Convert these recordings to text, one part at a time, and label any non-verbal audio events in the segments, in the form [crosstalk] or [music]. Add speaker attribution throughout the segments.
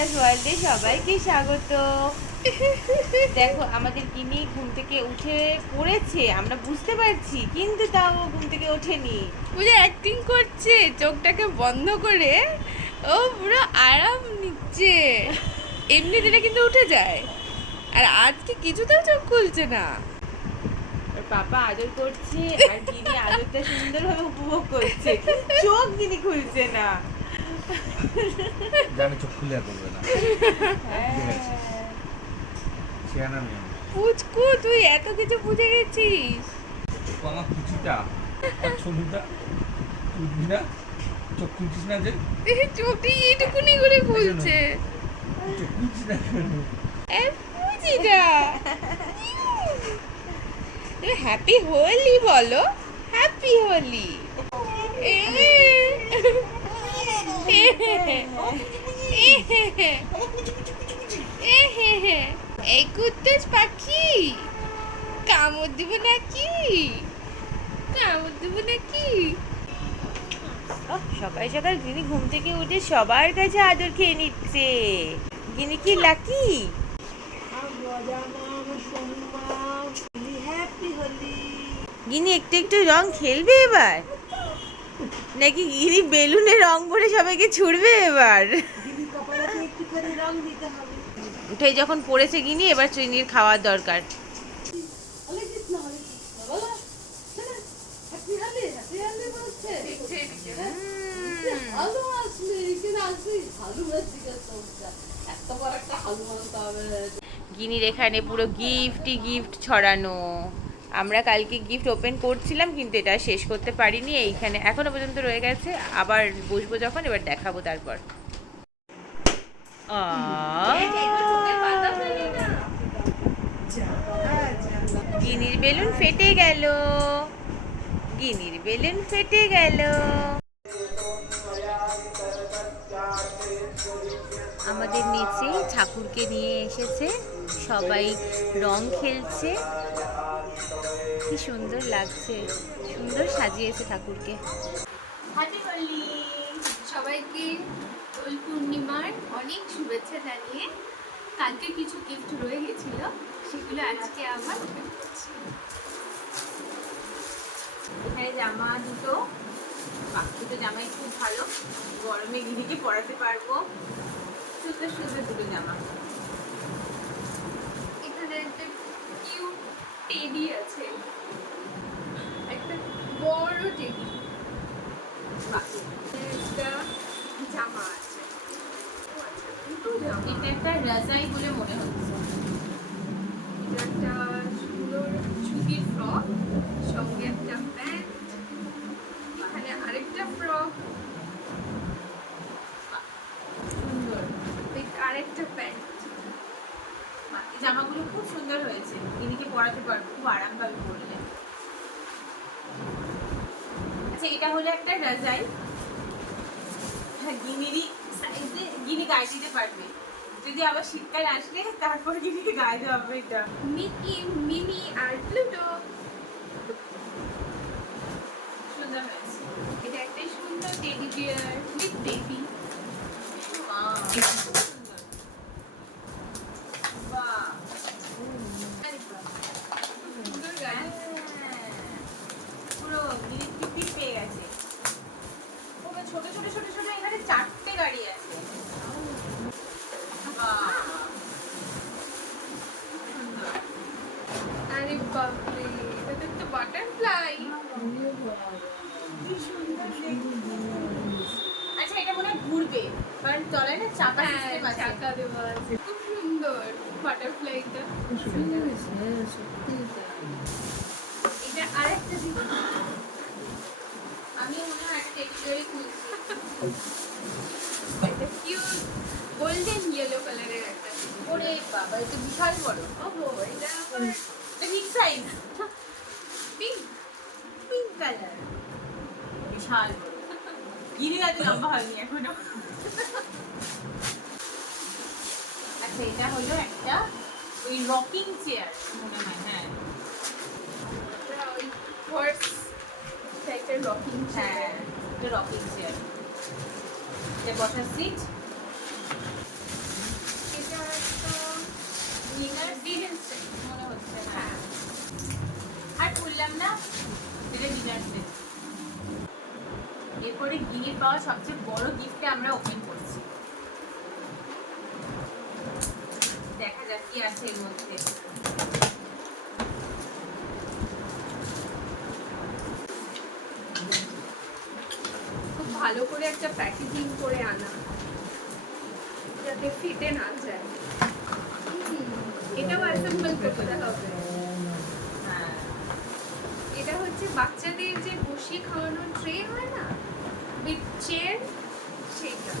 Speaker 1: গিন্নাস ওয়ার্ল্ডে সবাইকে স্বাগত। দেখো আমাদের গিনি ঘুম থেকে উঠে পড়েছে আমরা বুঝতে পারছি কিন্তু তাও ঘুম থেকে ওঠেনি।
Speaker 2: পুরো অ্যাক্টিং করছে চোখটাকে বন্ধ করে ও পুরো আরাম নিচ্ছে। এমনি দিনে কিন্তু উঠে যায় আর আজকে কিছুতেও চোখ খুলছে না।
Speaker 1: পাপা আদর করছে আর গিনি আদরটা সুন্দরভাবে উপভোগ করছে। চোখ গিনি খুলছে না।
Speaker 3: জানি চোখ খুলে আর না। মেয়ে
Speaker 2: পুচকু তুই এত কিছু বুঝে গেছিস।
Speaker 3: আমার আর ছবিটা না? চোখ খুলছিস না যে?
Speaker 2: চোখটি এইটুকুনি করে খুলছে।
Speaker 3: চোখ খুলছিস না
Speaker 2: হ্যাপি হোলি বলো। হ্যাপি হোলি। এই কুত্তুস পাখি। কামড় দিব নাকি? কামড় দিব নাকি?
Speaker 1: সকাল সকাল গিনি ঘুম থেকে উঠে সবার কাছে আদর খেয়ে নিচ্ছে। গিনি কি লাকি? গিনি, একটু একটু রং খেলবে এবার? নাকি গিনি বেলুনে রং ভরে সবাইকে ছুড়বে এবার? উঠে যখন পড়েছে গিনি এবার চিনির খাওয়ার দরকার।
Speaker 4: হবে।
Speaker 1: গিনির এখানে পুরো গিফটই গিফট ছড়ানো। আমরা কালকে গিফট ওপেন করছিলাম কিন্তু এটা শেষ করতে পারিনি। এইখানে এখনও পর্যন্ত রয়ে গেছে। আবার বসবো যখন এবার দেখাবো তারপর। গিনির বেলুন ফেটে গেল। গিনির বেলুন ফেটে গেল। আমাদের নিচে ঠাকুরকে নিয়ে এসেছে। সবাই রং খেলছে। কি সুন্দর লাগছে। সুন্দর সাজিয়েছে ঠাকুরকে।
Speaker 2: সবাইকে দোল পূর্ণিমার অনেক শুভেচ্ছা জানিয়ে কালকে কিছু গিফট রয়ে গেছিল সেগুলো আজকে আবার করছি।
Speaker 1: এখানে জামা দুটো দুটো জামাই খুব ভালো গরমে গিরিকে পরাতে পারব। সুন্দর সুন্দর দুটো জামা।
Speaker 2: এখানে একটা কিউট টেডি আছে একটা বড় টেডি
Speaker 1: বাহ,
Speaker 2: একটা জামা আছে।
Speaker 1: এটা একটা রাজাই বলে মনে হচ্ছে।
Speaker 2: এটা একটা সুন্দর ছুটির ফ্রক সঙ্গে একটা প্যান্ট আরেকটা ফ্রক
Speaker 1: সুন্দর।
Speaker 2: প্যান্ট
Speaker 1: জামাগুলো খুব সুন্দর হয়েছে। গিনিকে পরাতে পারব খুব আরামভাবে পরলে। আচ্ছা এটা হলো একটা রাজাই। হ্যাঁ গিনিরই সাইজে, গিনি গায়ে দিতে পারবে। যদি আবার শীতকাল আসলে তারপর গিনিকে গায়ে যাবে হবে এটা।
Speaker 2: মিকি মিনি আর প্লুটো।
Speaker 1: সুন্দর হয়েছে।
Speaker 2: এটা একটা সুন্দর teddy bear with baby
Speaker 1: Wow, সুন্দর। বাহ,
Speaker 2: সুন্দর গাড়ি
Speaker 1: হ্যাঁ, পুরো গিনি টিপি পেয়ে গেছে ও বা ছোট ছোট ছোট ছোট এখানে চারটে গাড়ি আছে বাহ, সুন্দর।
Speaker 2: আরে বাপরে এটা তো একটা বাটারফ্লাই
Speaker 1: কি সুন্দর দেখতে। আচ্ছা এটা মনে হয় ঘুরবে কারণ তলায় না চাকা
Speaker 2: হ্যাঁ
Speaker 1: সিস্টেম আছে।
Speaker 2: চাকা দেওয়া আছে। খুব সুন্দর বাটারফ্লাইটা এটা। আরেকটা দিকে।
Speaker 1: আমি মনে হয় একটা টেক্সচারই খুলছি।
Speaker 2: এটা কিউট গোল্ডেন ইয়েলো কালারের একটা
Speaker 1: ওরে বাবা এটা বিশাল বড়।
Speaker 2: ওহো এটা আবার
Speaker 1: এটা big size
Speaker 2: pink
Speaker 1: pink colour ছাল গিরি আছে লম্বা হয়নি এখনও আচ্ছা এটা হলো একটা ওই রকিং চেয়ার মনে হয় হ্যাঁ
Speaker 2: একটা রকিং
Speaker 1: চেয়ার একটা রকিং চেয়ার এটা বসার সিট এটা একটা ডিনার ডিনার মনে হচ্ছে হ্যাঁ আর বললাম না এটা ডিনার সেট এরপরে গিনির পাওয়া সবচেয়ে বড় গিফটটা আমরা ওপেন করছি। দেখা যাক কি আছে এর মধ্যে।
Speaker 2: খুব ভালো করে একটা প্যাকেজিং করে আনা যাতে ফিটে না যায়। এটাও অ্যাসেম্বল করতে হবে এটা হচ্ছে বাচ্চাদের যে বসিয়ে খাওয়ানোর ট্রে হয় না? উইথ চেয়ার সেইটা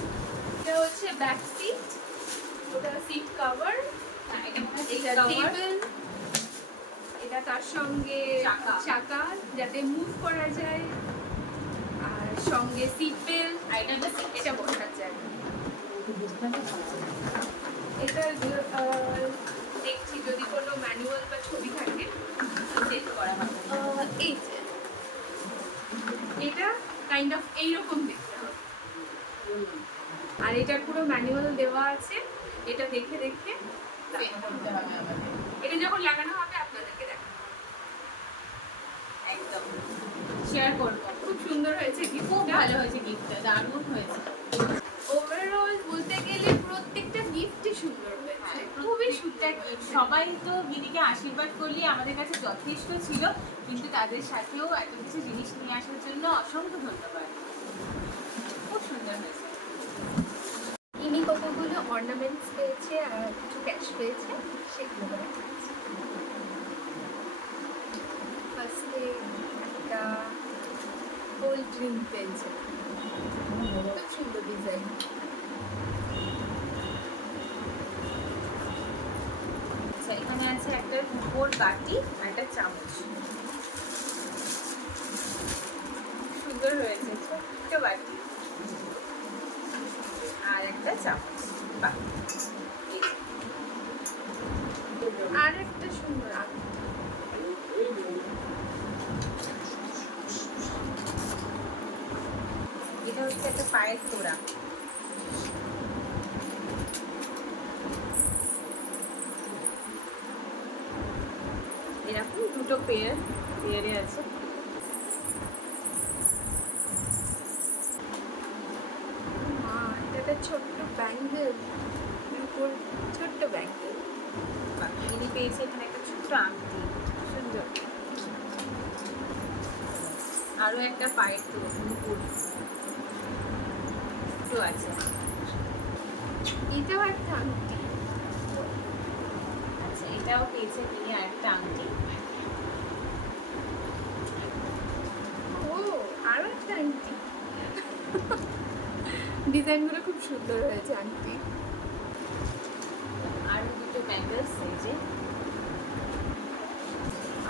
Speaker 2: এটা হচ্ছে ব্যাক সিট ওটা সিট কভার
Speaker 1: হ্যাঁ, এটা।
Speaker 2: টেবিল এটা তার সঙ্গে
Speaker 1: চাকা।
Speaker 2: যাতে মুভ করা যায় আর সঙ্গে সিট বেল্ট
Speaker 1: এটা একটা seat।
Speaker 2: এটা বসার জায়গা এটা দেখছি যদি কোনো ম্যানুয়াল বা ছবি থাকে
Speaker 1: সেট করা হবে
Speaker 2: এই যে এটা কাইন্ড অফ এইরকম দেখতে হবে। আর এটা পুরো ম্যানুয়াল দেওয়া আছে। এটা দেখে দেখে এটা যখন লাগানো হবে আপনাদেরকে দেখাবো।
Speaker 1: একদম। শেয়ার করব।
Speaker 2: খুব সুন্দর হয়েছে
Speaker 1: খুব ভালো হয়েছে গিফটটা দারুণ হয়েছে।
Speaker 2: ওভারঅল বলতে গেলে প্রত্যেকটা গিফটই সুন্দর হয়েছে। খুবই
Speaker 1: সবাই তো দিদিকে আশীর্বাদ করলে আমাদের কাছে যথেষ্ট ছিল, কিন্তু তাদের সাথেও এত কিছু জিনিস নিয়ে আসার জন্য অসংখ্য ধন্যবাদ। খুব সুন্দর হয়েছে।
Speaker 2: ইনি কতগুলো অর্নামেন্টস পেয়েছে আর কিছু ক্যাশ পেয়েছে সেগুলো ফার্স্টে একটা কোল্ড ড্রিঙ্ক পেয়েছে খুব সুন্দর ডিজাইন
Speaker 1: আচ্ছা এখানে আছে বাটি আর একটা চামচ। সুন্দর হয়েছে, ছোট্ট বাটি। আর একটা চামচ।
Speaker 2: আর একটা সুন্দর
Speaker 1: এটা হচ্ছে একটা পায়ের তোড়া এরকম দুটো পেয়ার, পেয়ারে আছে।
Speaker 2: একটা ছোট্ট ব্যাঙ্গেল ছোট্ট ব্যাঙ্গেল
Speaker 1: ইনি পেয়েছে এখানে একটা ছোট্ট আংটি। সুন্দর। আরও একটা পায়ের তো নুপুর তো আছে।
Speaker 2: এটাও একটা আংটি।
Speaker 1: আচ্ছা এটাও পেয়েছে তিনি আর একটা আংটি
Speaker 2: ও আরও একটা আংটি ডিজাইনগুলো খুব সুন্দর হয়েছে আংটি
Speaker 1: আর দুটো ব্যাঙ্গলস এই যে।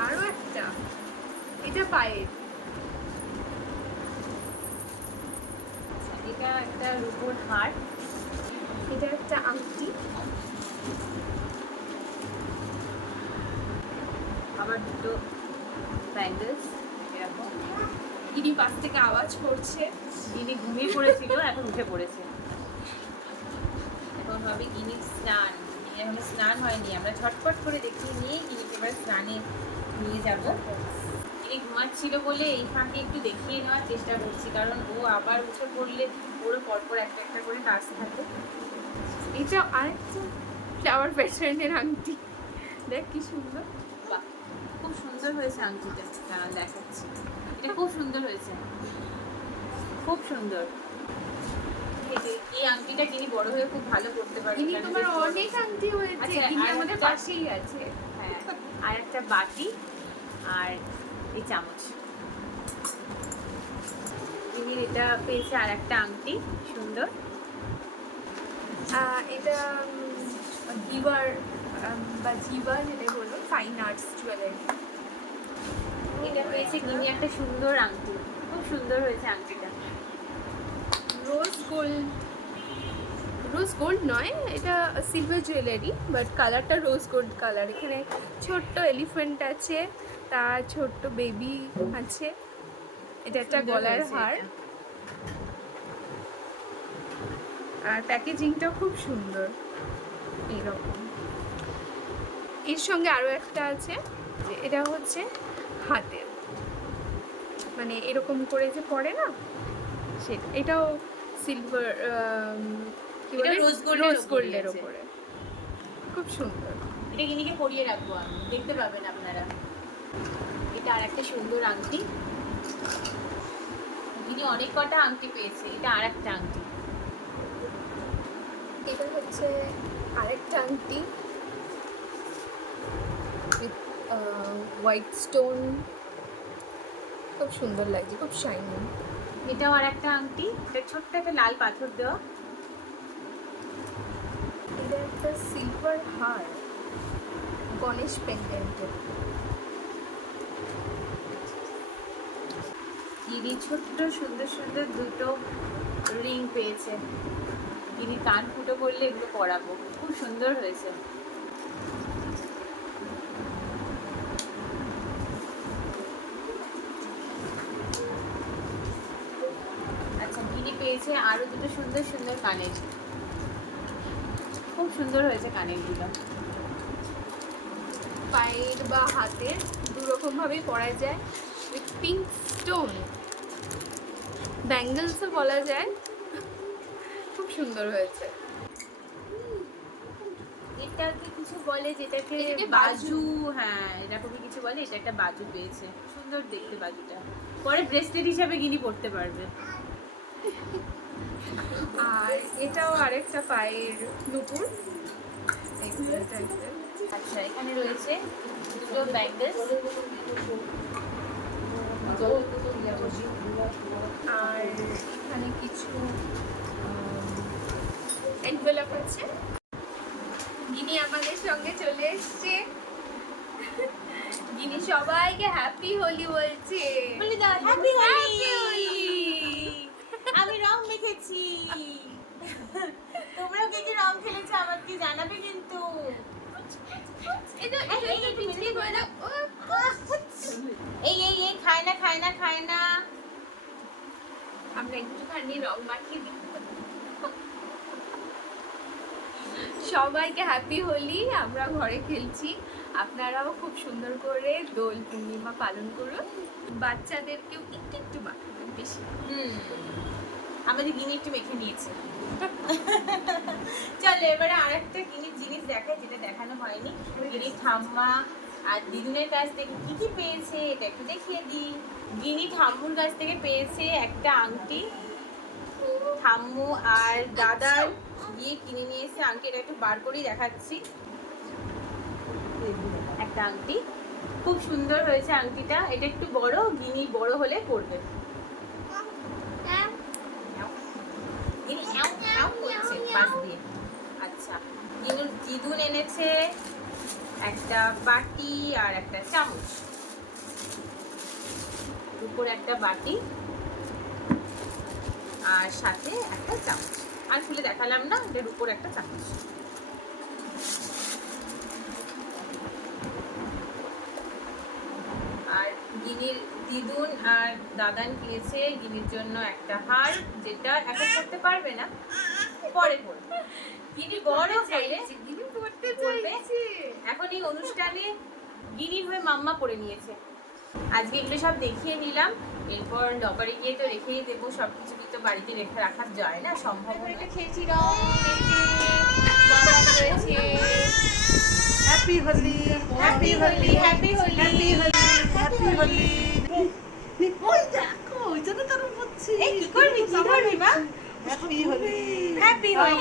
Speaker 2: আরও একটা? এটা পায়ের।
Speaker 1: আচ্ছা এটা একটা রুপোর হার।
Speaker 2: এটা একটা আংটি
Speaker 1: আবার দুটো ব্যাঙ্গলস এরকম।
Speaker 2: ইনি পাশ থেকে আওয়াজ করছে।
Speaker 1: গিনি ঘুমিয়ে পড়েছিল এখন উঠে পড়েছে। এখন হবে গিনির স্নান। এখনও স্নান হয়নি। আমরা ছটপট করে দেখিয়ে নিয়ে গিনিকে এবার স্নানে নিয়ে যাব। গিনি ঘুমাচ্ছিল বলে এই ফাঁকে একটু দেখিয়ে নেওয়ার চেষ্টা করছি কারণ ও আবার উঠে পড়লে ওরও পরপর একটা একটা করে কাজ থাকে।
Speaker 2: এটা আরেকটা ফ্লাওয়ার প্যাটার্নের আংটি। দেখ কি সুন্দর।
Speaker 1: বাহ খুব সুন্দর হয়েছে আংটিটা। দেখাচ্ছি। এটা খুব সুন্দর হয়েছে। খুব সুন্দর। এই আংটিটা কিনি বড় হয়ে খুব ভালো করতে পারবে
Speaker 2: ইনি তোমার অনেক আংটি হয়েছে
Speaker 1: আচ্ছা,
Speaker 2: ইনি আমাদের পাশেই আছে।
Speaker 1: হ্যাঁ আর একটা বাটি আর এই চামচ। তিনি এটা পেয়েছে আর একটা আংটি সুন্দর।
Speaker 2: এটা জিবার বা জিবা যেটা বলব ফাইন আর্টস জুয়েলারি
Speaker 1: এটা পেয়েছে কিনি একটা সুন্দর আংটি। খুব সুন্দর হয়েছে আংটিটা।
Speaker 2: রোজ গোল্ড রোজ গোল্ড নয় এটা সিলভার জুয়েলারি বাট কালারটা রোজ গোল্ড কালার এখানে ছোট্ট এলিফ্যান্ট আছে তার ছোট্ট বেবি আছে। এটা একটা গলার হার। আর প্যাকেজিংটাও খুব সুন্দর। এইরকম। এর সঙ্গে আরও একটা আছে। যে এটা হচ্ছে হাতের। মানে এরকম করে যে পড়ে না? সেটা এটাও সিলভার কি বলে?
Speaker 1: gold এর
Speaker 2: রোজ গোল্ডের। ওপরে। খুব সুন্দর।
Speaker 1: এটা গিনিকে পরিয়ে রাখব আমি দেখতে পাবেন আপনারা। এটা আর একটা সুন্দর আংটি। গিনি অনেক কটা আংটি পেয়েছে এটা আর একটা আংটি।
Speaker 2: এটা হচ্ছে আরেকটা আংটি। হোয়াইট স্টোন খুব সুন্দর লাগছে খুব শাইনি
Speaker 1: এটাও আর একটা আংটি এটা ছোট্ট একটা লাল পাথর দেওয়া।
Speaker 2: এটা একটা সিলভার হার গণেশ পেন্ডেন্টের
Speaker 1: গিনি ছোট্ট সুন্দর সুন্দর দুটো রিং পেয়েছে। গিনি কান ফুটো করলে এগুলো পরাবো। খুব সুন্দর হয়েছে আচ্ছা গিনি পেয়েছে আরও দুটো সুন্দর সুন্দর কানের খুব সুন্দর হয়েছে কানের কানেরগুলো
Speaker 2: পায়ের বা হাতের দুরকম ভাবেই পরা যায় উইথ পিঙ্ক স্টোন ব্যাঙ্গেলসও বলা যায়। খুব সুন্দর হয়েছে।
Speaker 1: এটাকে কিছু বলে যেটাকে বাজু হ্যাঁ এটা এরকমই কিছু বলে এটা একটা বাজু পেয়েছে। সুন্দর দেখতে বাজুটা। পরে ব্রেসলেট হিসাবে গিনি পড়তে পারবে।
Speaker 2: আর এটাও আরেকটা পায়ের নুপুর।
Speaker 1: আচ্ছা এখানে রয়েছে দুটো ব্যাঙ্গেলস
Speaker 2: আর এখানে কিছু এনভেলপ আছে। গিনি আমাদের সঙ্গে চলে এসছে। গিনি সবাইকে হ্যাপি হোলি বলছে।
Speaker 1: বলে হ্যাপি হোলি! মেখেছি তোমরাও কে কি রং খেলেছো আমাকে জানাবে কিন্তু।
Speaker 2: এই এই এই
Speaker 1: খায় না খায় না খায় না।
Speaker 2: আমরা একটুখানি রং মাখিয়ে দিই। সবাইকে হ্যাপি হোলি আমরা ঘরে খেলছি। আপনারাও খুব সুন্দর করে দোল পূর্ণিমা পালন করুন। বাচ্চাদেরকেও একটু একটু মাখাবেন বেশি। না।
Speaker 1: আমাদের গিনি একটু মেখে নিয়েছে। [laughs] চলো, এবারে আর একটা গিনির জিনিস দেখাই, যেটা দেখানো হয়নি। গিনির ঠাম্মা আর দিদুনের কাছ থেকে কি কি পেয়েছে, এটা একটু দেখিয়ে দিই। গিনি ঠাম্মুর কাছ থেকে পেয়েছে একটা আংটি। ঠাম্মু আর দাদার গিয়ে কিনে নিয়ে এসে আংটি, এটা একটু বার করেই দেখাচ্ছি। একটা আংটি। খুব সুন্দর হয়েছে আংটিটা। এটা একটু বড়, গিনি বড় হলে পড়বে গিনি অ্যাও অ্যাও করছে পাশ আচ্ছা এনেছে একটা বাটি আর একটা চামচ। উপর একটা বাটি আর সাথে একটা চামচ। আর খুলে দেখালাম না এটার উপর একটা চামচ। আর গিনির দিদুন আর দাদান কিনেছে গিনির জন্য একটা হার, যেটা এখন করতে পারবে না। পরে গিনি বড় হলে
Speaker 2: গিনি পড়তে? চাইছে।
Speaker 1: এখন এই অনুষ্ঠানে গিনির হয়ে মাম্মা পরে নিয়েছে। আজকে এগুলো সব দেখিয়ে নিলাম। এরপর লকারে গিয়ে তো রেখেই দেবো সব কিছু তো বাড়িতে রেখে রাখা যায় না সম্ভব এটা খেয়েছি রং রয়েছে
Speaker 5: happy Holi
Speaker 1: happy Holi happy Holi
Speaker 5: happy Holi ওই দেখো ওই জন্য তো আমি বলছি।
Speaker 1: কি করবি? কি করবি মা?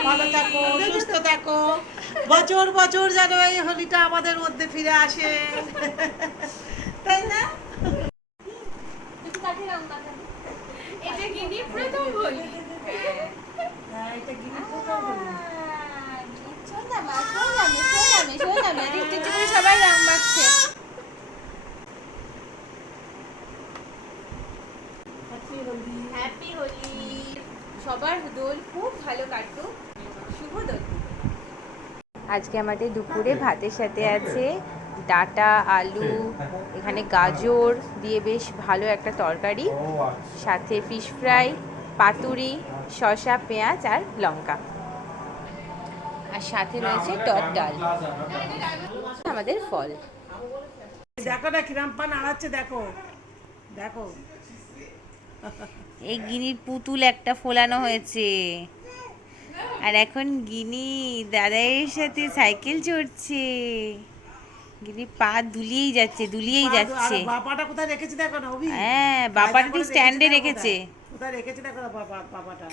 Speaker 5: ভালো থাকো সুস্থ থাকো। বছর বছর যেন এই হোলিটা আমাদের মধ্যে ফিরে আসে। তাই না?
Speaker 2: এটা গিনি প্রথম হোলি।
Speaker 5: হ্যাঁ, এটা গিনি প্রথম হোলি।
Speaker 1: সবাই রং মাখছে
Speaker 5: হ্যাপি হোলি
Speaker 1: হ্যাপি হোলি সবার দোল খুব ভালো কাটুক শুভ দোল আজকে আমাদের দুপুরে ভাতের সাথে আছে ডাটা আলু এখানে গাজর দিয়ে বেশ ভালো একটা তরকারি সাথে ফিশ ফ্রাই পাতুরি শসা পেঁয়াজ আর লঙ্কা। আর সাথে রয়েছে টক ডাল। আমাদের ফল।
Speaker 5: দেখো না কিরাম পান আড়াচ্ছে দেখো। দেখো।
Speaker 1: এই গিনির পুতুল একটা ফোলানো হয়েছে। আর এখন গিনি দাদাইয়ের সাথে সাইকেল চড়ছে। গিনি পা দুলিয়েই যাচ্ছে দুলিয়েই যাচ্ছে।
Speaker 5: বাবাটা কোথায় রেখেছি দেখো না অভি?
Speaker 1: হ্যাঁ বাবাটা
Speaker 5: করে
Speaker 1: স্ট্যান্ডে রেখেছে?
Speaker 5: কোথায়। রেখেছি দেখো না বাবা বাবাটা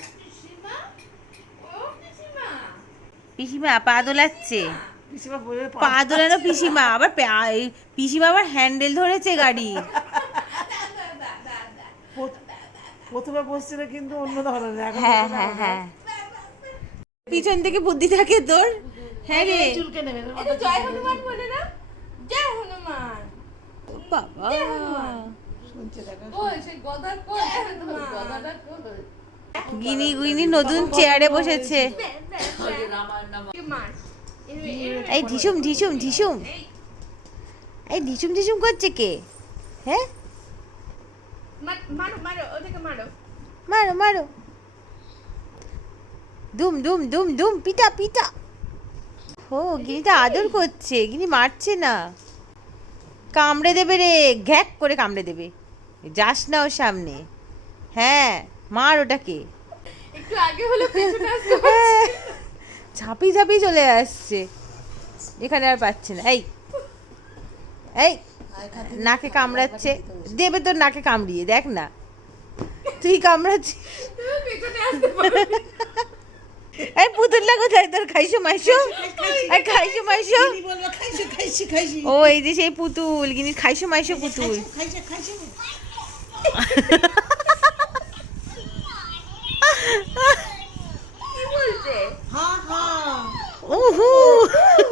Speaker 1: পিসিমা? পা দোলাচ্ছে।
Speaker 5: পিসিমা
Speaker 1: পা দোলানো পিসিমা আবার পিসিমা আবার হ্যান্ডেল ধরেছে গাড়ি। [laughs]
Speaker 5: প্রথমে বসছিল কিন্তু অন্য ধরনের এখন
Speaker 1: হ্যাঁ হ্যাঁ হ্যাঁ। পিছন থেকে বুদ্ধি থাকে তোর? হ্যাঁ রে।
Speaker 5: চুলকে নেবে
Speaker 2: জয় হনুমান বলে না? জয় হনুমান।
Speaker 1: বাবা।
Speaker 5: শুনছে দেখো
Speaker 4: কই সেই গদার কই গদাটা কই
Speaker 1: গিনি গুইনি নতুন চেয়ারে বসেছে। এই ঢিসুম ঢিসুম ঢিসুম। এই ঢিসুম ঢিসুম করছে কে? হ্যাঁ?
Speaker 2: মারো মারো। মারো মারো।
Speaker 1: দুম দুম দুম দুম পিটা পিটা। ও গিনিটা আদর করছে গিনি মারছে না। কামড়ে দেবে রে ঘ্যাক করে কামড়ে দেবে। যাস না ওর সামনে। হ্যাঁ মার ওটাকে।
Speaker 2: একটু আগে হলে পেছনে [laughs] আসতে
Speaker 1: ঝাঁপি ঝাঁপি চলে আসছে। এখানে আর পাচ্ছে না। এই এই নাকে কামড়াচ্ছে। দেবে তোর নাকে কামড়িয়ে দেখ না। তুই কামড়াচ্ছিস। [laughs] এই পুতুলটা কোথায়? তোর খাইছো মাইছো এই খাইছো মাইছো
Speaker 5: কি বলব খাইছি খাইছি খাইছি।
Speaker 1: ও এই যে সেই পুতুল গিনি খাইছো মাইছো পুতুল? ওহু [laughs]